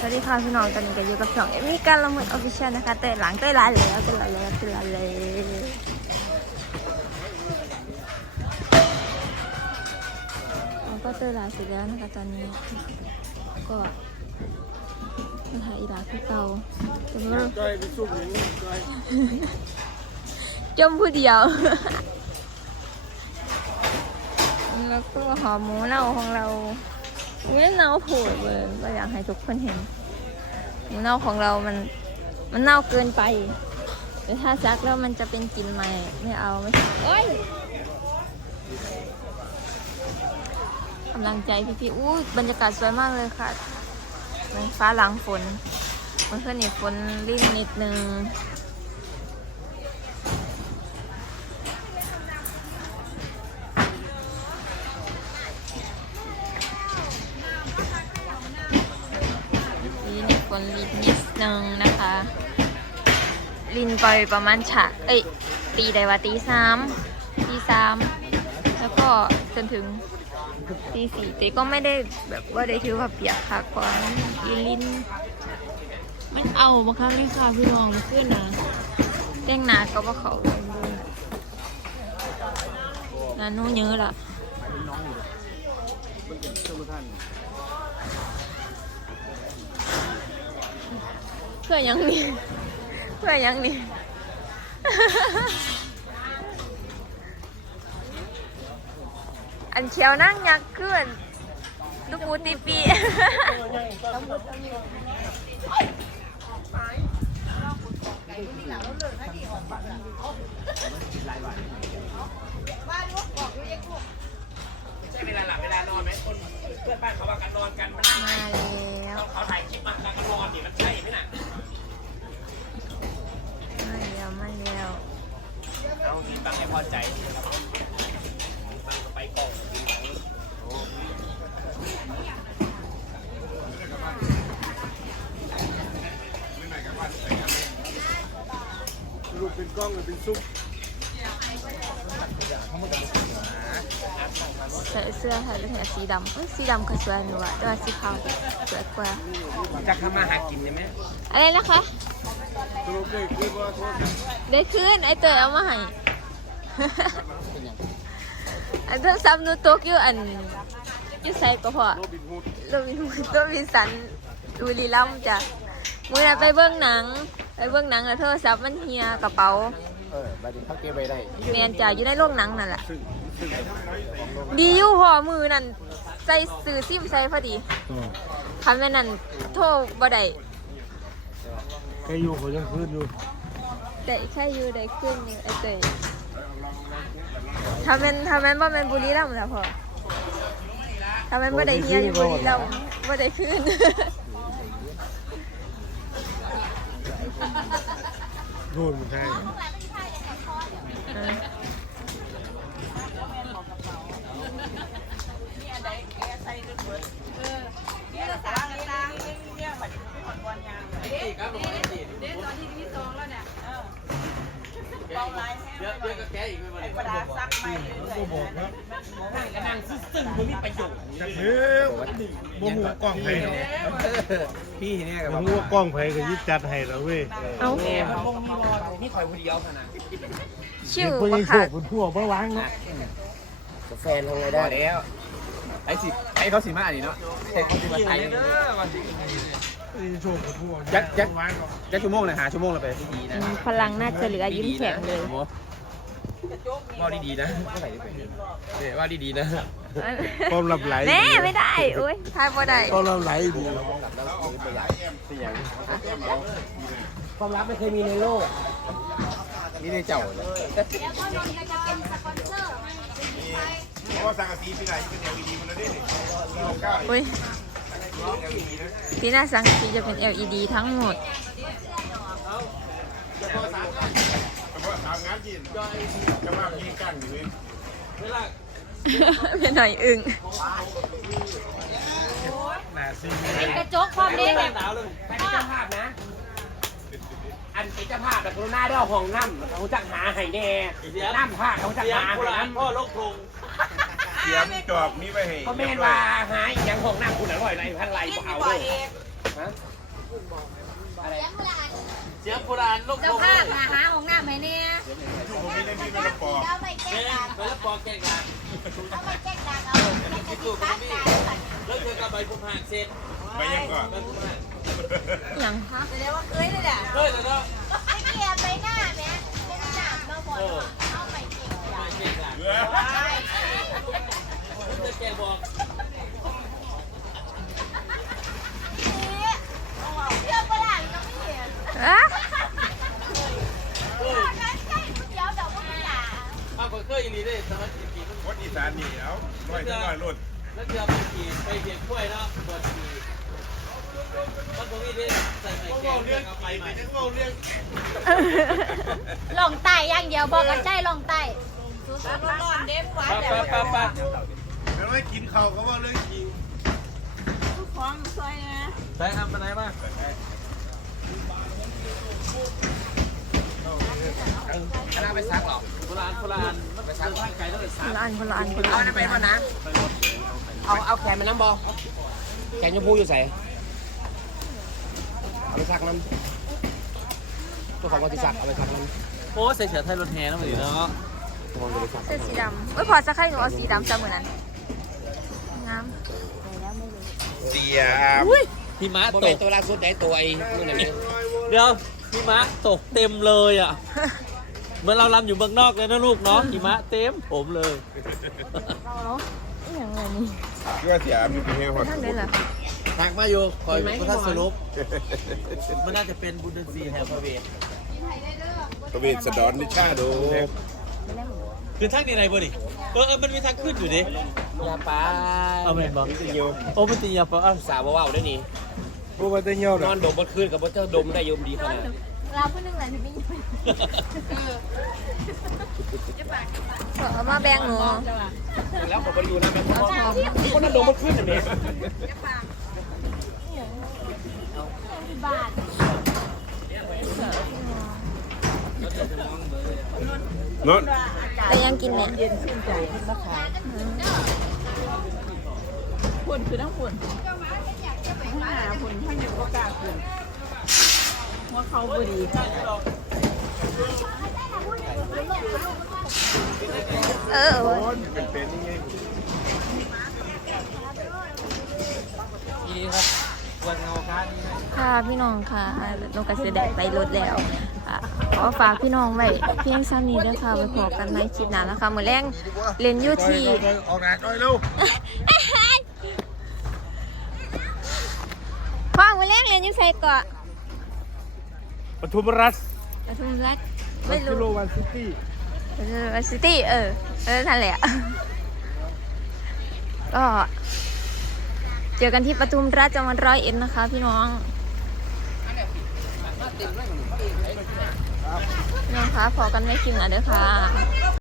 สวัสดีค่ะพี่น้องตอนนี้ก็อยู่กับช่องเอมี่การละเมิดออฟฟิเชียลนะคะเตะหลังเตะหลายแล้วเตะหลายแล้วเตะหลายเลยเราก็เตะหลายเสร็จแล้วนะคะตอนนี้ก็มาหาอีหลาคือเก่าแต่ว่าก้อยไปสู้หนูก้อยจมผู้เดียว แล้วก็หอมหมูเน่าของเรา ไม่เน่าโผล่เลยก็อยากให้ทุกคนเห็นหมูเน่าของเรามันมันเน่าเกินไปแต่ถ้าซักแล้วมันจะเป็นกลิ่นใหม่ไม่เอาไม่โอ้ยกำลังใจพี่ๆอู้บรรยากาศสวยมากเลยค่ะมือนฟ้าหลังฝนมื่อคืนนี่ฝนริ่นนิดนึง ลินไปประมาณฉะเอ้ยตีใดว่าตีสามตีสามแล้วก็จนถึงตีสี่ตีก็ไม่ได้แบบว่าได้ถือว่าเปียกค่ะก่อนอีลิน มันเอามาครับเลยค่ะพี่รองขึ้นนะแจ้งหนาก็ว่าเขาเป็นบุญนานูเยอะละเพื่อยังนี่ เพื่อยังนี่อันเชียวนั่งยักษ์ขึ้นลูกปูตีปีใช่เวลาหลับเวลานอนไหมคนเพื่อนบ้านเขาว่ากันนอนกันมันมาแล้วเขาถ่ายคลิปมากันนอนดิมันใช่ไหมน่ะ มาแล้วมาแล้ว เอา มีตังค์ให้พอใจตังค์ไปกล่องลูกเป็นกล้องหรือเป็นซุปใส่เสื้อใส่เป็นแถบสีดำเอ้ยสีดำก็สวยหนูอะแต่ว่าสีขาวสวยกว่าจะทำมาหากินใช่ไหมอะไรนะคะ ได้คืนไอเตยเอามาให้ อันโทรศัพท์หนูตกอยู่อันอยู่ใส่ก็พอโรบินฮูดโรบินฮูดโรบินสันดูรีลัมย์จ้ะมื่อนั้นไปเบิ่งหนัง ไปเบิ่งหนังแล้วโทรศัพท์มันเฮียกระเป๋าเออบัดนี้เขาเก็บไว้ได้แมนจ่าอยู่ในโรงหนังนั่นแหละดีอยู่พอมือนั่นใส่สื่อซิมใส่พอดีคันแม่นั่นโทรบ่ได้แค่อยู่เขายังคืนอยู่แต่แค่อยู่ได้ขึ้นอยู่ไอ้เตย ถ้าแม่นถ้าแม่นบ่แม่นบุรีรัมย์แล้วพอถ้าแม่นบ่ได้เฮียอยู่บุรีรัมย์บ่ได้ขึ้นนู่นมันใช่ เออ เยอะเยอะก็แก้อีกไม่เป็นไรก็บอกนะนั่ง ก็นั่งซึ่งมันมีประโยชน์เฮ้ยบ่หูกล้องไผเนาะพี่เนี่ยกับบ่หูกล้องไผก็ยิบจัดให้แล้วเว้ยเอาแม่มันคงมีรอนี่คอยคนเดียวขนาดชิวเพิ่นบ่ยังโชขาคดบนทั่วบ่วางเนาะแฟนทำไงได้แล้วไอ้สิไอ้เขาสิมาอันนี้เนาะแต่เขาสิมาไทยเด้อวันที่เอ้ยโชคบนทั่วยักยักวางเนาะยักชั่วโมงเลยหาชั่วโมงเลยไปดีนะอืมพลังน่าจะเหลือยิ้มแข็งเลย ว่าดีๆนะเนี่ยว่าดีๆนะความลับไหลแน่ไม่ได้โอ้ยทายบ่ได้ความลับไหลดีความลับไม่เคยมีในโลกนี่ในเจ้าเพราะว่าสังกะสีปีไหนเป็น LED มันเลยดิเก้าอุ้ยปีหน้าสังกะสีจะเป็น LED ทั้งหมด เฉพาะสามงานจีนจะมาพีกันอยู่เลยเป็นหน่อยอึ่งหน้าซีกระจกความเล็กสาวเลยไปเป็นเจ้าภาพนะ อันเป็นเจ้าภาพแต่โคโรนาได้เอาห้องน้ำเขาจักหาให้แน่น้ำผ้าเขาจักหาให้น้ำพ่อลกพงเสียมจอบมีไว้ให้เขาแม่นว่าหาอีกอย่างห้องน้ำคุณอร่อยไรพันไรก็เอาด้วยฮะ อะไรเสียงโบราณลูกเจ้าภาพมาหาของน้ำไหมเนี่ยผมไม่ได้มีมะละกอเอาไปแจ้แม่งไปแล้วปอกแกงกันเอาไปแจ้งดังเอาไปที่บ้านใจแล้วเธอกับใบพุ่มห่างเสร็จไปยังก่อนใบพุ่มห่างอย่างเดี๋ยวว่าเคยเลยแหละเฮ้ยแต่เนาะไอ้เกียร์ไปหน้าแม่เป็นหนักมาบ่อยเอาไปเก่งใบแกงกันเออเธอแกบอก เที่ยวฝรั่งก็ไม่เห็น อะ นั่นใช่ผู้เดียวแต่ว่าไม่ด่า มาคนเคยอีลีได้สมัยกี่ คน อีสานนี่เอาร้อยถึงร้อยรุ่นแล้วเธอไปขี่ไปเขียนกล้วยเนาะปิดขี่มันตรงนี้ดิใส่ใส่แกงเรื่องไปใหม่เรื่อง ลองไต่อย่างเดียวบอกกันใจลองไต่ร้อนเด็บหวานป้าป้าป้าป้าแล้วไม่กินข้าวก็ว่าเรื่องจริงใส่ทำไปไหนบ้างอันนั้นไปซักหรอโบราณโบราณ มันไปทางไกลแล้วเลยสาคนละอันคนละอันคนละเอาอัอันนนั้นไปมานะ เอาเอาแขนมันน้ำบอแขนชมพูอยู่ใส่เอาไปซักน้ำเจ้าของก็ที่ซักเอาไปซักน้ำโอ้ใส่เสื้อไทยรถแห่แล้วมันอยู่เนาะเจ้าของก็ไปซักเสื้อสีดำเอ้ยพอสักใครหนูเอาสีดำซะเหมือนนั้นงามเสียบหิมะโมตเมนกตัวล่าสุดได้ตัวไอ้นู่นน่ะนี่เดี๋ยวหิมะตกเต็มเลยอะ เหมือนเราลำอยู่เมืองนอกเลยนะลูกเนาะหิมะเต็มผมเลยเนาะอหย่างไรนี่เพื่อเสียมีเป็นเฮลไปทางไหนล่ะ ทางมาอยู่คอยพระทัศสรุปมันน่าจะเป็นบุญเดือนสี่แห่งพระเวทกระเวทสะดอนนิชาดูคือทางนี้ไหนบ่ดิเออเออมันมีทางขึ้นอยู่ดิอย่าไปเอาแม่นบอกนี่เหี่ยวโอ้มันตียาปะอ้าวสาวว่าวได้นี่พวกมันจะเหี่ยวนอนดมบนคืนกับบัตเตอร์ดมได้ยมดีขนาด เราพูดหนึงแหละที่ไม่ยุ่เอามาแบ่งหนูแล้วผมไปอยู่นะแบบคนนั้นดมบนคืนอย่างนี้บาทนอนแต่ยังกินเนี่ยเออเว้ยเป็นเป็นยังไงนี่ครับวันเงาการนี่นะ ค่ะพี่น้องค่ะนกกระเสไดไปรถแล้วขอฝากพี่น้องไว้เพียงซ้ำนี้ด้วยค่ะไว้พบกันในคลิปหน้านะคะมือแรงเรียนยูทีออกหน้าจ้อยเร็วพ่อมือแรงเรียนยูไซเกาะ ปทุมรัฐปทุมรัฐไม่ไม่รู้รู้วันซิตี้ปทุมรัฐซิตี้เออเออนั่นแหละก็เจอกันที่ปทุมราชจังหวัดร้อยเอ็ดนะคะ พี่น้องพี่น้องคะพอกันไม่คลิปหนะเด้อค่ะ